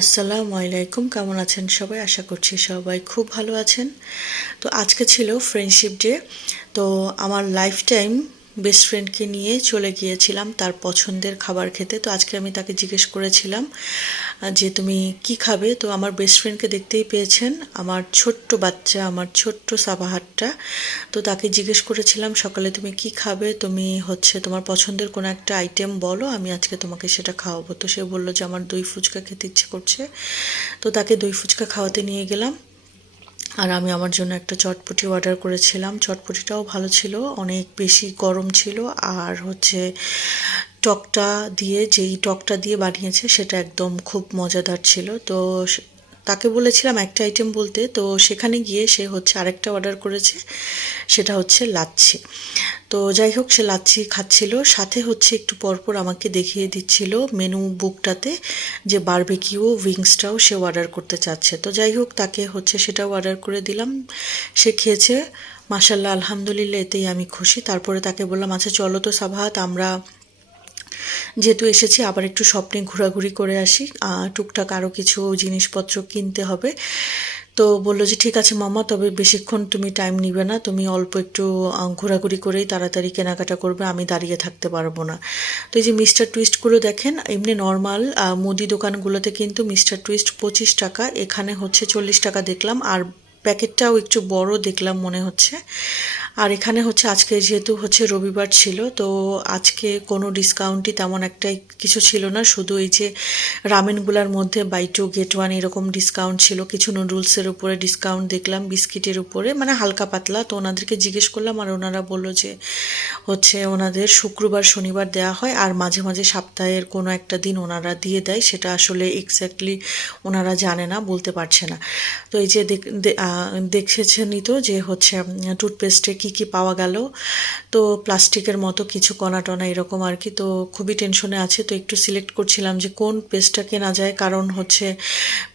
আসসালামু আলাইকুম, কেমন আছেন সবাই? আশা করছি সবাই খুব ভালো আছেন। তো আজকে ছিল ফ্রেন্ডশিপ ডে। তো আমার লাইফ টাইম বেস্ট ফ্রেন্ডকে নিয়ে চলে গিয়েছিলাম তার পছন্দের খাবার খেতে। তো আজকে আমি তাকে জিজ্ঞেস করেছিলাম যে তুমি কি খাবে। তো আমার বেস্ট ফ্রেন্ডকে দেখতেই পেয়েছেন, আমার ছোট্ট বাচ্চা, আমার ছোট্ট সাবাহাতটা। তো তাকে জিজ্ঞেস করেছিলাম সকালে তুমি কি খাবে, তুমি তোমার পছন্দের কোনো একটা আইটেম বলো, আমি আজকে তোমাকে সেটা খাওয়াবো। তো সে বললো যে আমার দই ফুচকা খেতে ইচ্ছে করছে। তো তাকে দই ফুচকা খাওয়াতে নিয়ে গেলাম। আর আমি আমার জন্য একটা চটপটি অর্ডার করেছিলাম। চটপটিটাও ভালো ছিল, অনেক বেশি গরম ছিল। আর টকটা যেই টকটা দিয়ে বানিয়েছে সেটা একদম খুব মজাদার ছিল। তো তাকে বলেছিলাম একটা আইটেম বলতে, তো সেখানে গিয়ে সে আরেকটা অর্ডার করেছে, সেটা হচ্ছে লাচ্ছি। তো যাই হোক, সে লাচ্ছি খাচ্ছিল, সাথে একটু পরপর আমাকে দেখিয়ে দিচ্ছিল মেনু বুকটাতে যে বারবিকিউ উইংসটাও সে অর্ডার করতে চাচ্ছে। তো যাই হোক, তাকে সেটাও অর্ডার করে দিলাম। সে খেয়েছে, মাশাল্লাহ আলহামদুলিল্লাহ, এতেই আমি খুশি। তারপরে তাকে বললাম আচ্ছা চলো তো সাবাহাত, আমরা যেহেতু এসেছি আবার একটু শপিং ঘোরাঘুরি করে আসি, টুকটাক আরও কিছু জিনিসপত্র কিনতে হবে। তো বললো যে ঠিক আছে মামা, তবে বেশিক্ষণ তুমি টাইম নিবে না, তুমি অল্প একটু ঘোরাঘুরি করেই তাড়াতাড়ি কেনাকাটা করবে, আমি দাঁড়িয়ে থাকতে পারবো না। তো এই যে মিস্টার টুইস্টগুলো দেখেন, এমনি নর্মাল মুদি দোকানগুলোতে কিন্তু মিস্টার টুইস্ট 25 টাকা, এখানে 40 টাকা দেখলাম। আর প্যাকেটটাও একটু বড় দেখলাম মনে হচ্ছে। আর এখানে আজকে যেহেতু রবিবার ছিল, তো আজকে কোনো ডিসকাউন্টই তেমন একটা কিছু ছিল না, শুধু এই যে রামেনগুলার মধ্যে বাই টু গেট ওয়ান এরকম ডিসকাউন্ট ছিল, কিছু নুডলসের উপরে ডিসকাউন্ট দেখলাম, বিস্কিটের উপরে মানে হালকা পাতলা। তো ওনাদেরকে জিজ্ঞেস করলাম, আর ওনারা বললো যে ওনাদের শুক্রবার শনিবার দেওয়া হয়, আর মাঝে মাঝে সপ্তাহের কোনো একটা দিন ওনারা দিয়ে দেয়, সেটা আসলে এক্স্যাক্টলি ওনারা জানে না, বলতে পারছে না। তো এই যে দেখেছেনই তো যে টুথপেস্টে কি পাওয়া গেল। তো প্লাস্টিকের মতো কিছু কণা টনা এরকম আর কি। তো খুবই টেনশনে আছে, তো একটু সিলেক্ট করছিলাম যে কোন পেস্টটা কেনা যায়, কারণ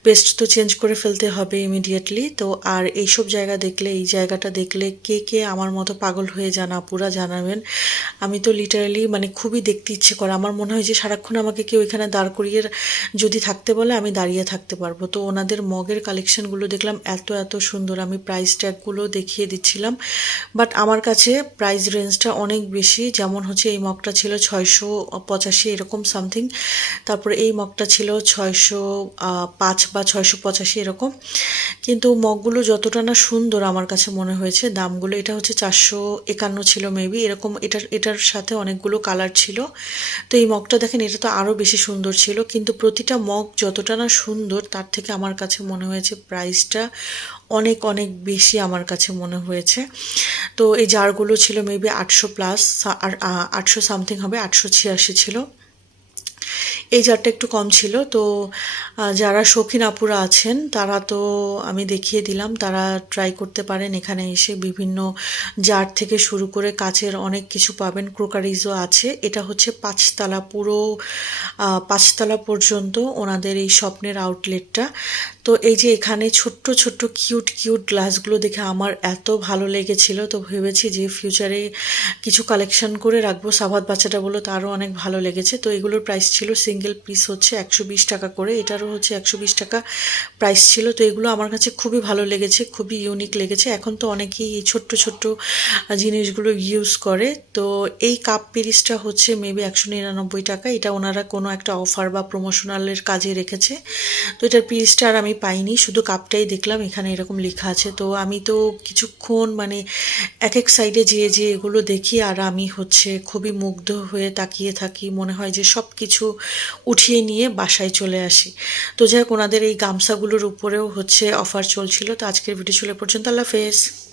পেস্ট তো চেঞ্জ করে ফেলতে হবে ইমিডিয়েটলি। তো আর এইসব জায়গা দেখলে, এই জায়গাটা দেখলে কে কে আমার মতো পাগল হয়ে যান আপুরা জানাবেন। আমি তো লিটারালি মানে খুবই দেখতে ইচ্ছে করে, আমার মনে হয় যে সারাক্ষণ আমাকে কেউ এখানে দাঁড় করিয়ে যদি থাকতে বলে আমি দাঁড়িয়ে থাকতে পারবো। তো ওনাদের মগের কালেকশনগুলো দেখলাম এত এত সুন্দর, আমি প্রাইস ট্যাগগুলো দেখিয়ে দিচ্ছিলাম, বাট আমার কাছে প্রাইস রেঞ্জটা অনেক বেশি। যেমন এই মগটা ছিল 685 এরকম সামথিং, তারপরে এই মগটা ছিল 605 বা 685 এরকম। কিন্তু মগগুলো যতটা না সুন্দর আমার কাছে মনে হয়েছে, দামগুলো এটা 451 ছিল মেবি এরকম। এটার সাথে অনেকগুলো কালার ছিল। তো এই মগটা দেখেন, এটা তো আরও বেশি সুন্দর ছিল, কিন্তু প্রতিটা মগ যতটা না সুন্দর তার থেকে আমার কাছে মনে হয়েছে প্রাইসটা অনেক অনেক বেশি আমার কাছে মনে হয়েছে। তো এই জারগুলো ছিল মেবি 800+, আর 800 সামথিং হবে, 886 ছিল। এই জারটা একটু কম ছিল। তো যারা শৌখিন আপুরা আছেন তারা তো আমি দেখিয়ে দিলাম, তারা ট্রাই করতে পারেন এখানে এসে। বিভিন্ন জার থেকে শুরু করে কাচের অনেক কিছু পাবেন, ক্রোকারিজও আছে। এটা 5তলা, পুরো 5তলা পর্যন্ত ওনাদের এই স্বপ্নের আউটলেটটা। তো এই যে এখানে ছোট্ট ছোট্ট কিউট কিউট গ্লাসগুলো দেখে আমার এত ভালো লেগেছিল। তো ভেবেছি যে ফিউচারে কিছু কালেকশন করে রাখবো। সাবাত বাচ্চাটা বললো তারও অনেক ভালো লেগেছে। তো এগুলোর প্রাইস ছিল, সিঙ্গেল পিস 120 টাকা করে, এটারও 120 টাকা প্রাইস ছিল। তো এগুলো আমার কাছে খুবই ভালো লেগেছে, খুবই ইউনিক লেগেছে। এখন তো অনেকেই এই ছোট্ট ছোট্ট জিনিসগুলো ইউজ করে। তো এই কাপ পিরিসটা মেবি 199 টাকা, এটা ওনারা কোনো একটা অফার বা প্রমোশনালের কাজে রেখেছে। তো এটার পিরিসটা আর আমি পাইনি, শুধু কাপটাই দেখলাম, এখানে এরকম লেখা আছে। তো আমি তো কিছুক্ষণ মানে এক এক সাইডে যেয়ে যেয়ে এগুলো দেখি, আর আমি খুবই মুগ্ধ হয়ে তাকিয়ে থাকি, মনে হয় যে সব কিছু উঠিয়ে নিয়ে বাসায় চলে আসি। তো যাই হোক, ওনাদের এই গামছাগুলোর উপরেও অফার চলছিল। তো আজকের ভিডিও ছিল এ পর্যন্ত। আল্লাহ হাফেজ।